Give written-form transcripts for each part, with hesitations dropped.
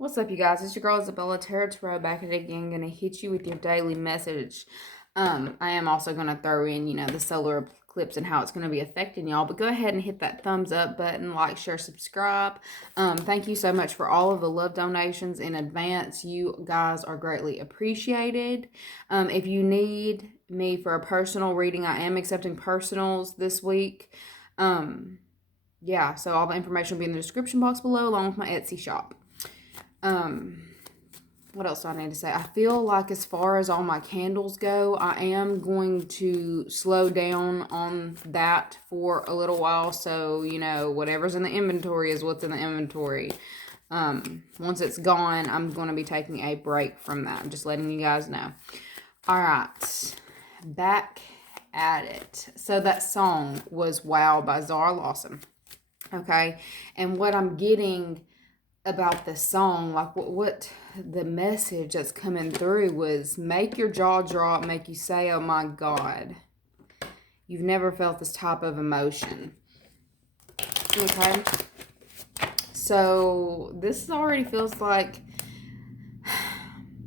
What's up, you guys? It's your girl Isabella Tarot back at it again. Gonna hit you with your daily message. I am also gonna throw in, the solar eclipse and how it's gonna be affecting y'all. But go ahead and hit that thumbs up button, like, share, subscribe. Thank you so much for all of the love donations in advance. You guys are greatly appreciated. If you need me for a personal reading, I am accepting personals this week. Yeah, so all the information will be in the description box below, along with my Etsy shop. Um, what else do I need to say? I feel like as far as all my candles go, I am going to slow down on that for a little while. So, whatever's in the inventory is what's in the inventory. Once it's gone, I'm going to be taking a break from that. I'm just letting you guys know. All right. Back at it. So that song was Wow by Zara Lawson. Okay. And what I'm getting about the song, like what the message that's coming through was, make your jaw drop, make you say, oh my God, you've never felt this type of emotion. Okay, so this already feels like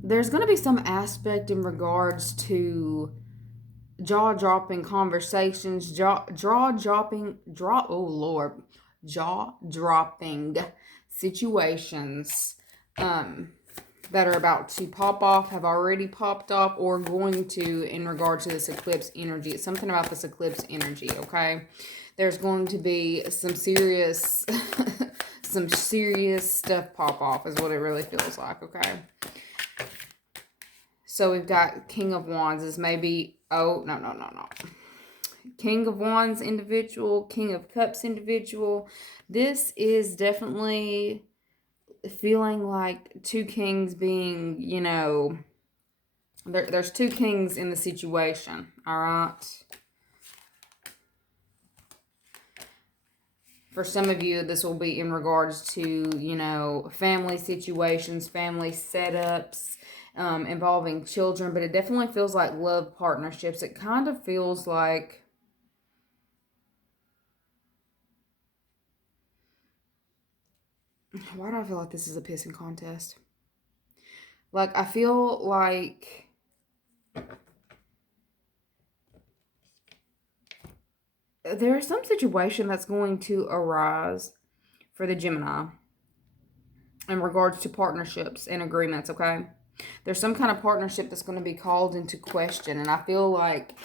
there's going to be some aspect in regards to jaw-dropping conversations, jaw-dropping situations that are about to pop off, have already popped off, or going to in regard to this eclipse energy. It's something about this eclipse energy, okay? There's going to be some serious some serious stuff pop off is what it really feels like, okay? So we've got King of Wands is maybe, no. King of Wands individual, King of Cups individual. This is definitely feeling like two kings being, there's two kings in the situation, all right? For some of you, this will be in regards to, family situations, family setups, involving children, but it definitely feels like love partnerships. It kind of feels like, why do I feel like this is a pissing contest? Like, I feel like there is some situation that's going to arise for the Gemini in regards to partnerships and agreements, okay? There's some kind of partnership that's going to be called into question, and I feel like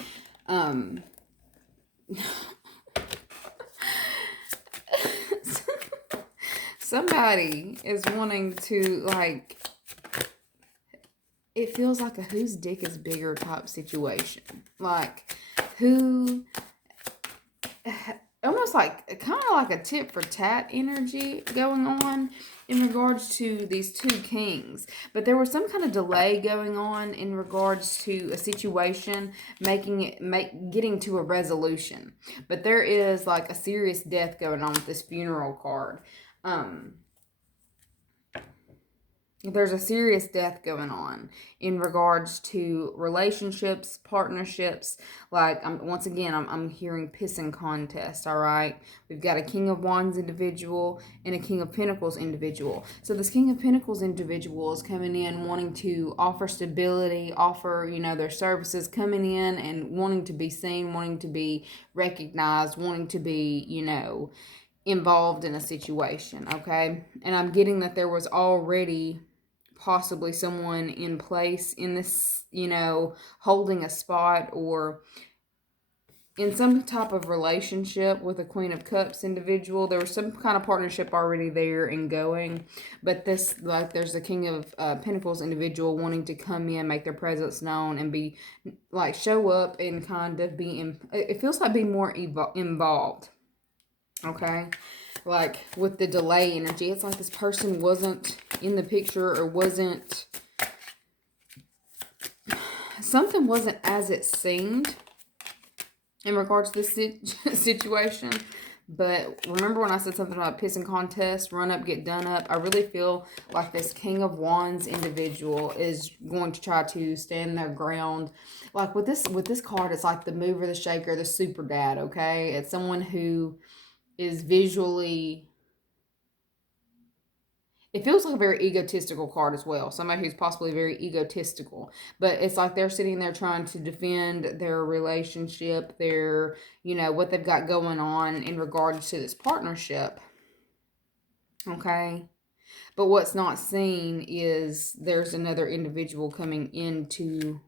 somebody is wanting to, like, it feels like a whose dick is bigger type situation. Like, who, almost like, kind of like a tit for tat energy going on in regards to these two kings. But there was some kind of delay going on in regards to a situation, getting to a resolution. But there is like a serious death going on with this funeral card. There's a serious death going on in regards to relationships, partnerships. Like, once again, I'm hearing pissing contest, all right? We've got a King of Wands individual and a King of Pentacles individual. So this King of Pentacles individual is coming in wanting to offer stability, offer, their services, coming in and wanting to be seen, wanting to be recognized, wanting to be, involved in a situation, okay? And I'm getting that there was already possibly someone in place in this, holding a spot or in some type of relationship with a Queen of Cups individual. There was some kind of partnership already there and going, but this, like, there's the King of Pentacles individual wanting to come in, make their presence known, and be, like, show up and kind of be, it feels like being more involved, okay? Like, with the delay energy, it's like this person wasn't in the picture, or something wasn't as it seemed in regards to this situation. But remember when I said something about pissing contest, run up, get done up? I really feel like this King of Wands individual is going to try to stand their ground. Like, with this card, it's like the mover, the shaker, the super dad, okay? It's someone who is visually, It feels like a very egotistical card as well. Somebody who's possibly very egotistical. But it's like they're sitting there trying to defend their relationship, their, what they've got going on in regards to this partnership. Okay? But what's not seen is there's another individual coming into,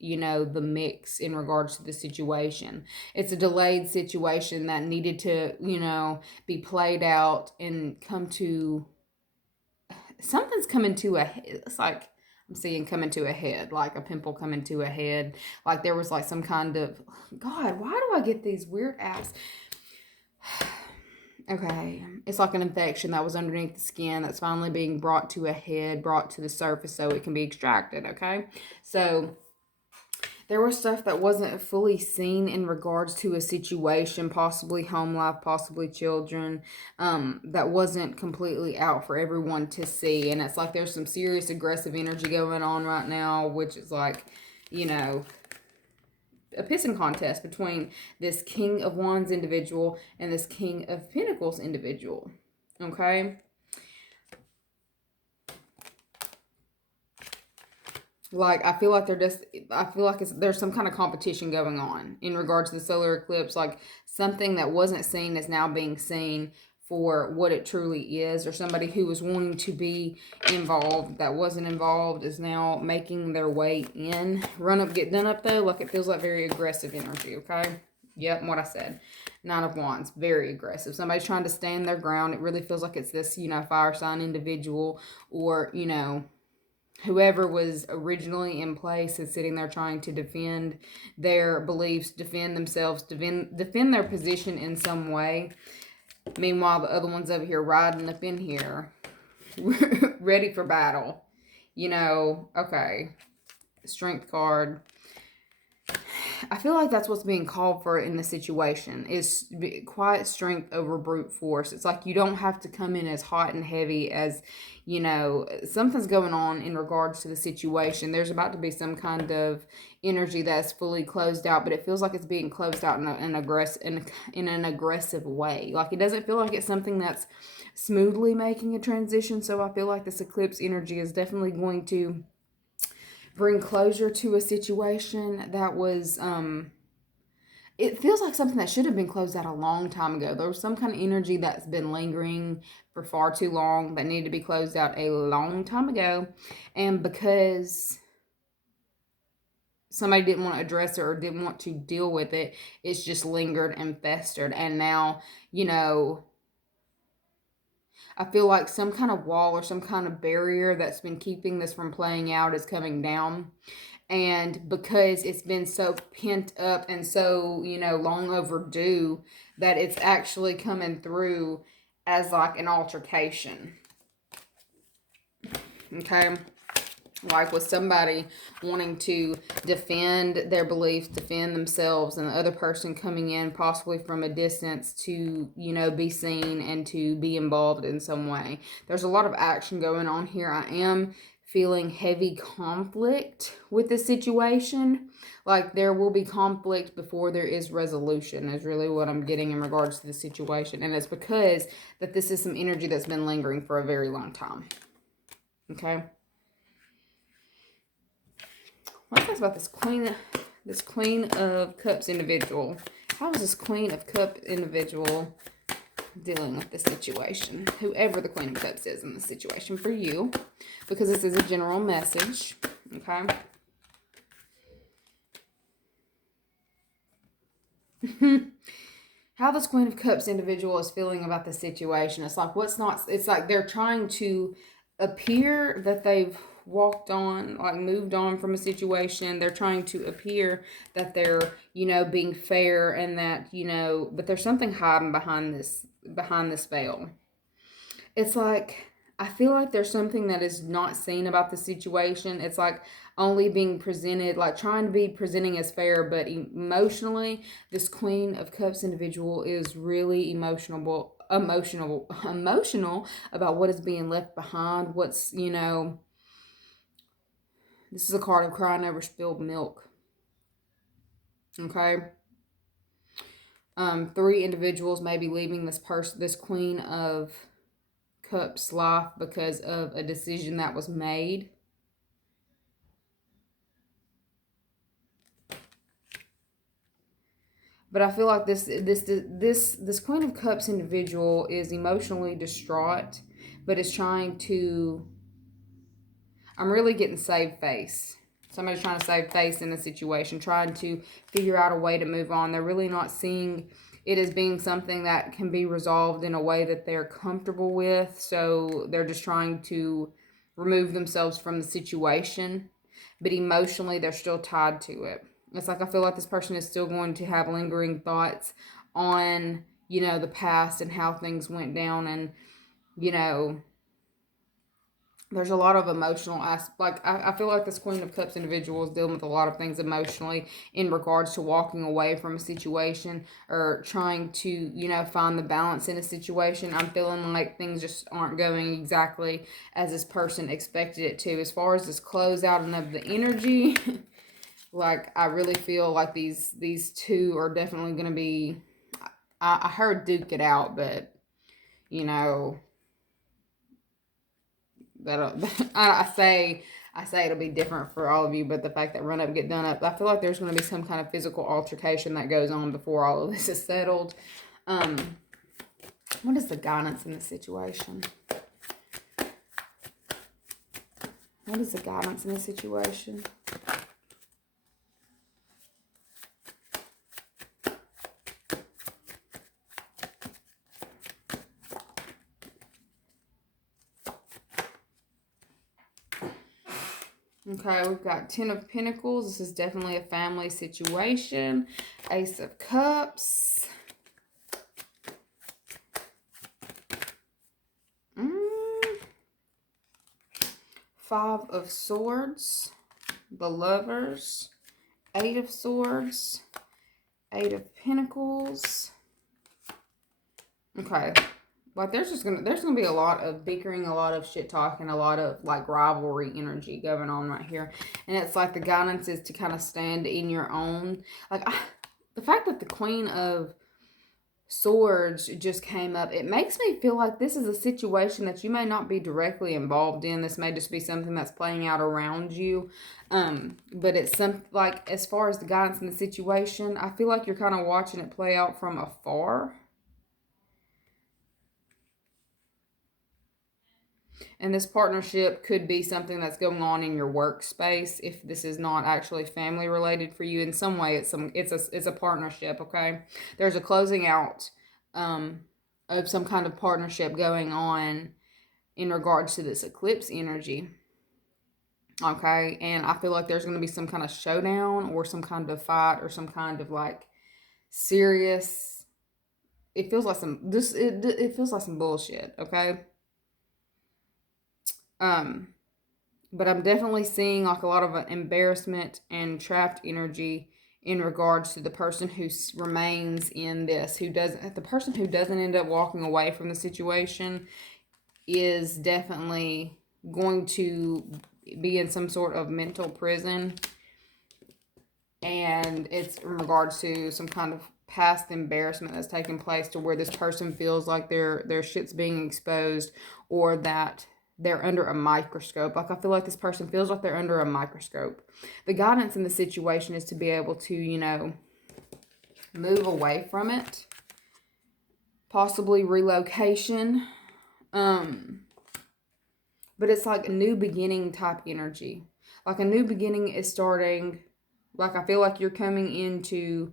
the mix in regards to the situation. It's a delayed situation that needed to, be played out and come to, something's coming to a head. It's like I'm seeing coming to a head, like a pimple coming to a head. Like there was like some kind of, God, why do I get these weird apps? Okay, it's like an infection that was underneath the skin that's finally being brought to a head, brought to the surface so it can be extracted, okay? So there was stuff that wasn't fully seen in regards to a situation, possibly home life, possibly children, that wasn't completely out for everyone to see. And it's like there's some serious aggressive energy going on right now, which is like, a pissing contest between this King of Wands individual and this King of Pentacles individual. Okay? Like, I feel like there's some kind of competition going on in regards to the solar eclipse. Like, something that wasn't seen is now being seen for what it truly is, or somebody who was wanting to be involved that wasn't involved is now making their way in. Run up, get done up, though. Like, it feels like very aggressive energy, okay? Yep, what I said. Nine of Wands, very aggressive. Somebody's trying to stand their ground. It really feels like it's this, fire sign individual, or, whoever was originally in place is sitting there trying to defend their beliefs, defend themselves, defend their position in some way. Meanwhile, the other one's over here riding up in here, ready for battle. Okay. Strength card. I feel like that's what's being called for in the situation, is quiet strength over brute force. It's like you don't have to come in as hot and heavy as, something's going on in regards to the situation. There's about to be some kind of energy that's fully closed out, but it feels like it's being closed out in an aggressive way. Like it doesn't feel like it's something that's smoothly making a transition. So I feel like this eclipse energy is definitely going to bring closure to a situation that was, it feels like something that should have been closed out a long time ago. There was some kind of energy that's been lingering for far too long that needed to be closed out a long time ago. And because somebody didn't want to address it or didn't want to deal with it, it's just lingered and festered. And now, I feel like some kind of wall or some kind of barrier that's been keeping this from playing out is coming down. And because it's been so pent up and so, long overdue, that it's actually coming through as like an altercation. Okay? Like with somebody wanting to defend their beliefs, defend themselves, and the other person coming in possibly from a distance to, be seen and to be involved in some way. There's a lot of action going on here. I am feeling heavy conflict with the situation. Like there will be conflict before there is resolution is really what I'm getting in regards to the situation. And it's because that this is some energy that's been lingering for a very long time. Okay? Let's talk about this Queen of Cups individual. How is this Queen of Cups individual dealing with the situation? Whoever the Queen of Cups is in the situation for you, because this is a general message, okay? How this Queen of Cups individual is feeling about the situation. It's like they're trying to appear that they've walked on, like moved on from a situation. They're trying to appear that they're, being fair and that, but there's something hiding behind this veil. It's like, I feel like there's something that is not seen about the situation. It's like only being presented, like trying to be presenting as fair, but emotionally, this Queen of Cups individual is really emotional about what is being left behind. What's, this is a card of crying over spilled milk. Okay. 3 individuals may be leaving this Queen of Cups life because of a decision that was made. But I feel like this Queen of Cups individual is emotionally distraught, but is trying to. I'm really getting save face. Somebody's trying to save face in a situation, trying to figure out a way to move on. They're really not seeing it as being something that can be resolved in a way that they're comfortable with. So they're just trying to remove themselves from the situation. But emotionally, they're still tied to it. It's like I feel like this person is still going to have lingering thoughts on, the past and how things went down. And, there's a lot of emotional I feel like this Queen of Cups individual is dealing with a lot of things emotionally in regards to walking away from a situation or trying to, find the balance in a situation. I'm feeling like things just aren't going exactly as this person expected it to. As far as this closeout and of the energy, like I really feel like these two are definitely going to be, I heard duke it out, but, that I say it'll be different for all of you, but the fact that run up, get done up, I feel like there's going to be some kind of physical altercation that goes on before all of this is settled. What is the guidance in this situation? What is the guidance in this situation? Okay, we've got 10 of Pentacles. This is definitely a family situation. Ace of Cups. Five of Swords. The Lovers. Eight of Swords. Eight of Pentacles. Okay. Like there's gonna be a lot of bickering, a lot of shit talking, a lot of like rivalry energy going on right here. And it's like the guidance is to kind of stand in your own. Like the fact that the Queen of Swords just came up, it makes me feel like this is a situation that you may not be directly involved in. This may just be something that's playing out around you. But it's like as far as the guidance in the situation, I feel like you're kind of watching it play out from afar. And this partnership could be something that's going on in your workspace. If this is not actually family related for you in some way, it's a partnership. Okay, there's a closing out of some kind of partnership going on in regards to this eclipse energy. Okay, and I feel like there's going to be some kind of showdown or some kind of fight or some kind of like serious. It feels like it feels like some bullshit. Okay. But I'm definitely seeing like a lot of embarrassment and trapped energy in regards to the person who remains in this, the person who doesn't end up walking away from the situation is definitely going to be in some sort of mental prison. And it's in regards to some kind of past embarrassment that's taken place to where this person feels like their shit's being exposed or that they're under a microscope. Like I feel like this person feels like they're under a microscope. The guidance in the situation is to be able to, move away from it. Possibly relocation. But it's like a new beginning type energy. Like a new beginning is starting. Like I feel like you're coming into,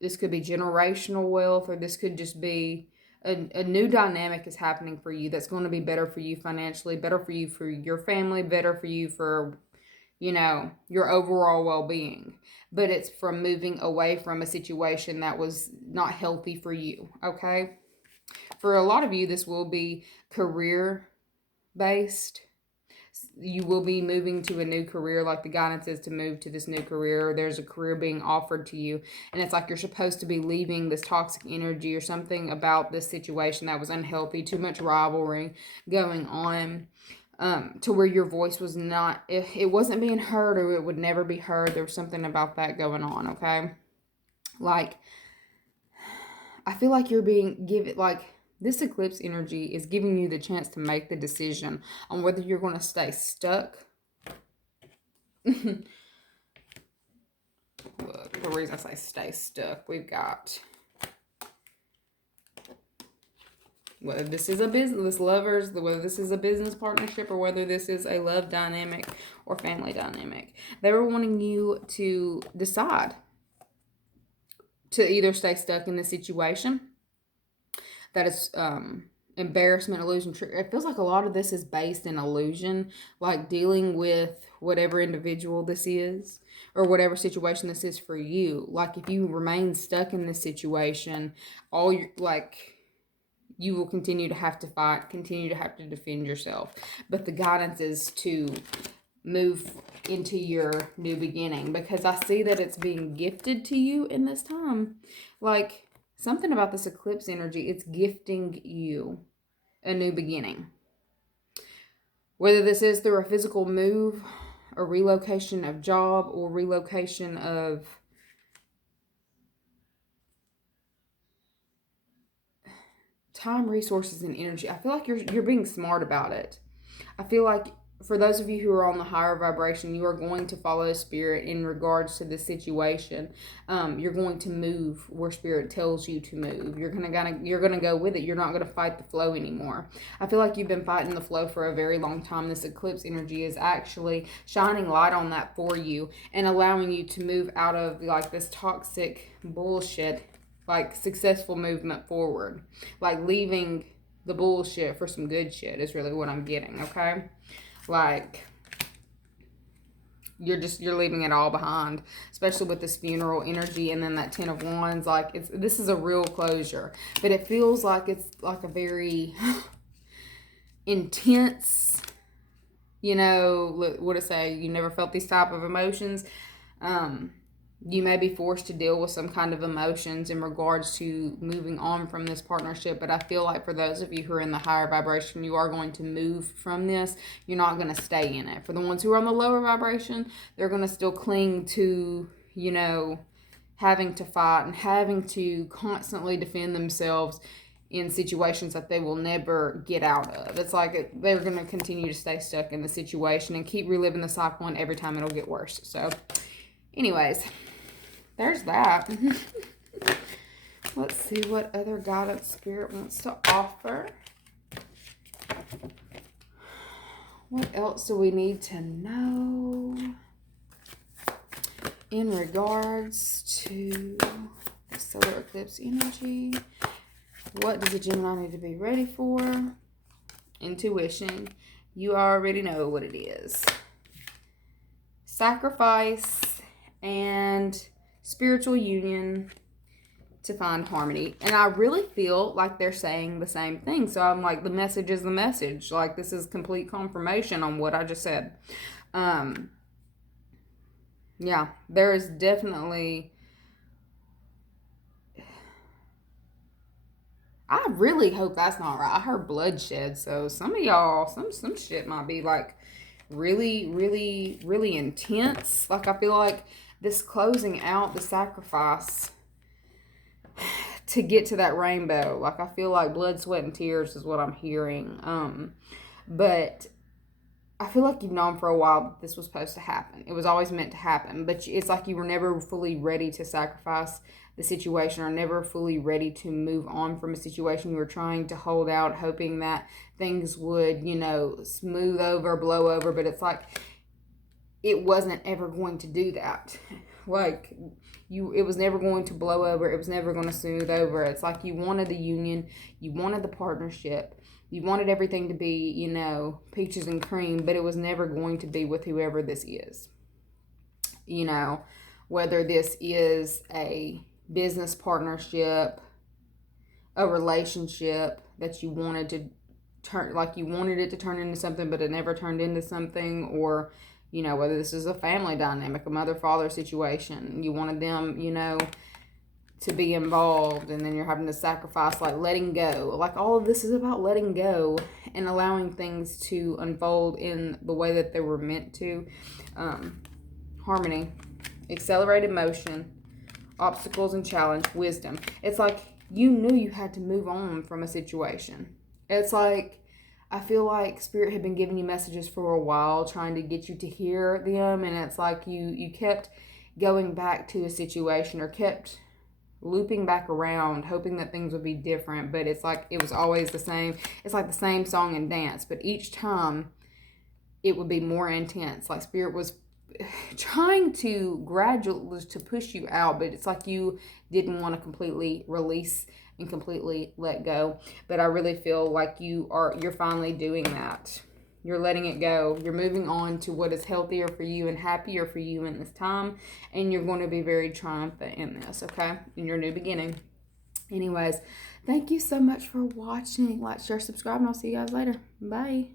this could be generational wealth, or this could just be a new dynamic is happening for you that's going to be better for you financially, better for you for your family, better for you for, your overall well-being. But it's from moving away from a situation that was not healthy for you, okay? For a lot of you, this will be career-based. You will be moving to a new career, like the guidance is to move to this new career, or there's a career being offered to you, and it's like you're supposed to be leaving this toxic energy or something about this situation that was unhealthy, too much rivalry going on, to where your voice was not, it wasn't being heard, or it would never be heard. There was something about that going on, okay? Like, I feel like you're being given, like, This eclipse energy is giving you the chance to make the decision on whether you're going to stay stuck. Look, the reason I say stay stuck, we've got whether this is a business, lovers, whether this is a business partnership or whether this is a love dynamic or family dynamic. They were wanting you to decide to either stay stuck in the situation that is embarrassment, illusion. It feels like a lot of this is based in illusion, like dealing with whatever individual this is or whatever situation this is for you. Like if you remain stuck in this situation, you will continue to have to fight, continue to have to defend yourself. But the guidance is to move into your new beginning, because I see that it's being gifted to you in this time. Like something about this eclipse energy, it's gifting you a new beginning. Whether this is through a physical move, a relocation of job, or relocation of time, resources, and energy. I feel like you're being smart about it. I feel like for those of you who are on the higher vibration, you are going to follow spirit in regards to this situation. You're going to move where spirit tells you to move. You're gonna go with it. You're not gonna fight the flow anymore. I feel like you've been fighting the flow for a very long time. This eclipse energy is actually shining light on that for you and allowing you to move out of like this toxic bullshit, like successful movement forward, like leaving the bullshit for some good shit is really what I'm getting. Okay. Like you're leaving it all behind, especially with this funeral energy and then that 10 of Wands. Like this is a real closure, but it feels like it's like a very intense, what it say, you never felt these type of emotions. You may be forced to deal with some kind of emotions in regards to moving on from this partnership. But I feel like for those of you who are in the higher vibration, you are going to move from this. You're not going to stay in it. For the ones who are on the lower vibration, they're going to still cling to, having to fight and having to constantly defend themselves in situations that they will never get out of. It's like they're going to continue to stay stuck in the situation and keep reliving the cycle, and every time it'll get worse. So anyways, there's that. Let's see what other guidance spirit wants to offer. What else do we need to know in regards to the solar eclipse energy? What does a Gemini need to be ready for? Intuition. You already know what it is. Sacrifice and spiritual union to find harmony. And I really feel like they're saying the same thing. So I'm like, the message is the message. Like this is complete confirmation on what I just said. Yeah, there is definitely, I really hope that's not right. I heard bloodshed. So some of y'all, some shit might be like really, really, really intense. Like I feel like this closing out the sacrifice to get to that rainbow. Like I feel like blood, sweat, and tears is what I'm hearing. But I feel like you've known for a while that this was supposed to happen. It was always meant to happen. But it's like you were never fully ready to sacrifice the situation, or never fully ready to move on from a situation. You were trying to hold out, hoping that things would, smooth over, blow over. But it's like it wasn't ever going to do that. Like it was never going to blow over. It was never going to smooth over. It's like you wanted the union, you wanted the partnership, you wanted everything to be, peaches and cream, but it was never going to be with whoever this is. Whether this is a business partnership, a relationship that you wanted to turn, like you wanted it to turn into something, but it never turned into something, or whether this is a family dynamic, a mother-father situation, you wanted them, to be involved, and then you're having to sacrifice, like letting go. Like all of this is about letting go and allowing things to unfold in the way that they were meant to. Harmony, accelerated motion, obstacles and challenge, wisdom. It's like you knew you had to move on from a situation. It's like, I feel like Spirit had been giving you messages for a while, trying to get you to hear them, and it's like you kept going back to a situation, or kept looping back around, hoping that things would be different, but it's like it was always the same. It's like the same song and dance, but each time it would be more intense. Like Spirit was trying to gradually to push you out, but it's like you didn't want to completely release and completely let go. But I really feel like you're finally doing that. You're letting it go. You're moving on to what is healthier for you and happier for you in this time. And you're going to be very triumphant in this, okay? In your new beginning. Anyways, thank you so much for watching. Like, share, subscribe, and I'll see you guys later. Bye.